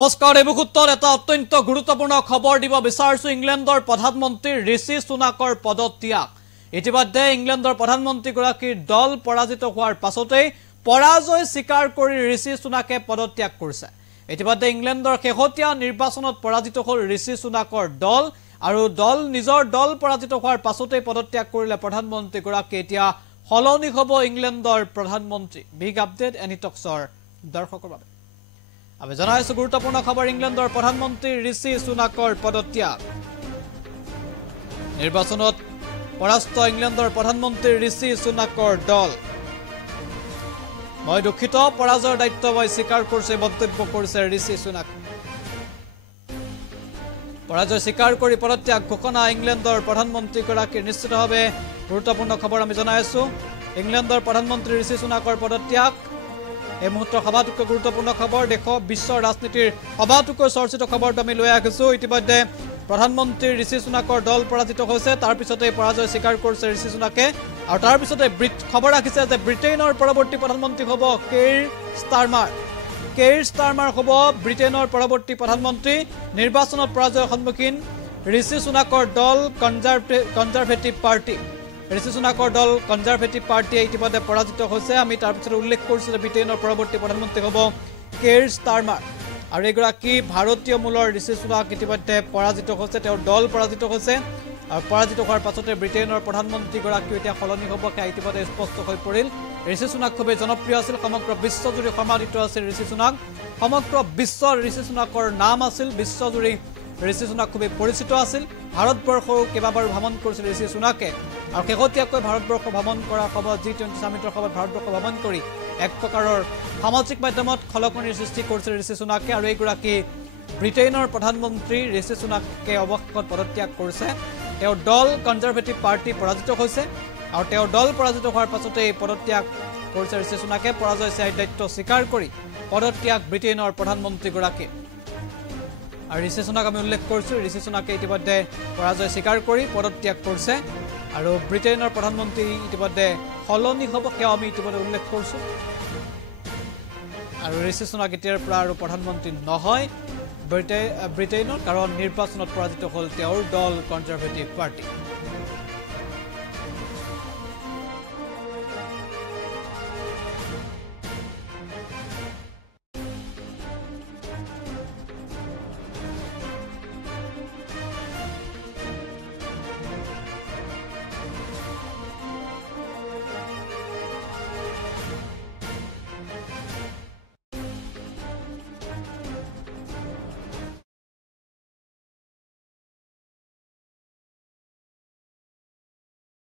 নমস্কাৰ এই মুহূৰ্তত এটা অত্যন্ত গুৰুত্বপূৰ্ণ খবৰ দিব বিচাৰিছো ইংলেণ্ডৰ প্ৰধানমন্ত্ৰী ঋষি সুনাকৰ পদত্যাগ ইতিমধ্যে ইংলেণ্ডৰ প্ৰধানমন্ত্ৰীগৰাকীৰ দল পৰাজিত হোৱাৰ পাছতে পৰাজয় স্বীকাৰ কৰি ঋষি সুনাকে পদত্যাগ কৰিছে ইতিমধ্যে ইংলেণ্ডৰ শেহতীয়া নিৰ্বাচনত পৰাজিত হ'ল ঋষি সুনাকৰ দল আৰু নিজৰ দল পৰাজিত হোৱাৰ পাছতে পদত্যাগ কৰিলে প্ৰধানমন্ত্ৰীগৰাকী এতিয়া হলনি হ'ব ইংলেণ্ডৰ প্ৰধানমন্ত্ৰী বিগ আপডেট এনি টক্সৰ দৰ্শকৰ বাবে আমি জানাইছো গুৰুত্বপূৰ্ণ খবৰ ইংলেণ্ডৰ প্ৰধানমন্ত্ৰী ঋষি সুনাকৰ পদত্যাগ নিৰ্বাচনত পৰাস্ত ইংলেণ্ডৰ প্ৰধানমন্ত্ৰী ঋষি সুনাকৰ দল মই দুখিত পৰাজয়ৰ দায়িত্ব মই স্বীকাৰ কৰিছে মন্তব্য কৰিছে ঋষি সুনাক পৰাজয় স্বীকাৰ কৰি পদত্যাগ ঘোষণা ইংলেণ্ডৰ প্ৰধানমন্ত্ৰীগৰাকীৰ নিশ্চিতভাৱে গুৰুত্বপূৰ্ণ খবৰ আমি জানাইছো ইংলেণ্ডৰ প্ৰধানমন্ত্ৰী ঋষি সুনাকৰ পদত্যাগ এই মুহূৰ্তৰ সবাতোকৈ গুৰুত্বপূৰ্ণ খবৰ দেশ বিশ্বৰ ৰাজনীতিৰ সবাতোকৈ চৰ্চিত খবৰটো আমি লৈ আহিছো ইতিমধ্যে প্ৰধানমন্ত্ৰী ঋষি সুনাকৰ দল পৰাজিত হৈছে তাৰ পিছতে পৰাজয় স্বীকাৰ কৰিছে ঋষি সুনাকে আৰু তাৰ পিছতে খবৰ ৰাখিছে যে ব্ৰিটেইনৰ পৰৱৰ্তী প্ৰধানমন্ত্ৰী হ'ব কেইৰ ষ্টাৰমাৰ হ'ব ব্ৰিটেইনৰ পৰৱৰ্তী প্ৰধানমন্ত্ৰী নিৰ্বাচনত পৰাজয়ৰ সন্মুখীন ঋষি সুনাকৰ দল কনজাৰভেটিভ পাৰ্টি ঋষি সুনাকৰ দল কনজাৰভেটিভ পাৰ্টিয়ে ইতিমধ্যে পৰাজিত হৈছে আমি তাৰ পিছতে উল্লেখ কৰিছো যে ব্ৰিটেইনৰ পৰৱৰ্তী প্ৰধানমন্ত্ৰী হ'ব কেইৰ ষ্টাৰমাৰ আৰু এগৰাকী ভাৰতীয় মূলৰ ঋষি সুনাক ইতিমধ্যে পৰাজিত হৈছে তেওঁৰ দল পৰাজিত হৈছে আৰু পৰাজিত হোৱাৰ পাছতে ব্ৰিটেইনৰ প্ৰধানমন্ত্ৰীগৰাকী এতিয়া সলনি হ'ব সেয়া ইতিমধ্যে স্পষ্ট হৈ পৰিল ঋষি সুনাক খুবেই জনপ্ৰিয় আছিল সমগ্ৰ বিশ্বজুৰি সমাদৃত আছিল ঋষি সুনাক সমগ্ৰ বিশ্বৰ ঋষি সুনাকৰ নাম আছিল বিশ্বজুৰি ঋষি সুনাক খুবেই পৰিচিত আছিল ভাৰতবৰ্ষও কেইবাবাৰো ভ্ৰমণ কৰিছিল ঋষি সুনাকে আৰু শেহতীয়াকৈ ভাৰতবৰ্ষ ভ্ৰমণ কৰাৰ সময়ত G20 সামিটৰ সময়ত ভাৰতবৰ্ষ ভ্ৰমণ কৰি এক প্ৰকাৰৰ সামাজিক মাধ্যমত খলকনিৰ সৃষ্টি কৰিছিল ঋষি সুনাকে আৰু এইগৰাকী ব্ৰিটেইনৰ প্ৰধানমন্ত্ৰী ঋষি সুনাকে অৱশেষত পদত্যাগ কৰিছে তেওঁৰ দল কনজাৰভেটিভ পাৰ্টি পৰাজিত হৈছে আৰু তেওঁৰ দল পৰাজিত হোৱাৰ পাছতে পদত্যাগ কৰিছে ঋষি সুনাকে পৰাজয় দায়িত্ব স্বীকাৰ কৰি পদত্যাগ ব্ৰিটেইনৰ প্ৰধানমন্ত্ৰীগৰাকী আৰু ঋষি সুনাক আমি উল্লেখ কৰিছো ঋষি সুনাকে ইতিমধ্যে পৰাজয় স্বীকাৰ কৰি পদত্যাগ কৰিছে আৰু ব্ৰিটেইনৰ প্ৰধানমন্ত্ৰী ইতিমধ্যে সলনি হ'ব সেয়া আমি ইতিমধ্যে উল্লেখ কৰিছো আৰু ঋষি সুনাক এতিয়াৰ পৰা আৰু প্ৰধানমন্ত্ৰী নহয় ব্ৰিটেইনৰ কাৰণ নিৰ্বাচনত পৰাজিত হ'ল তেওঁৰ দল কনজাৰভেটিভ পাৰ্টি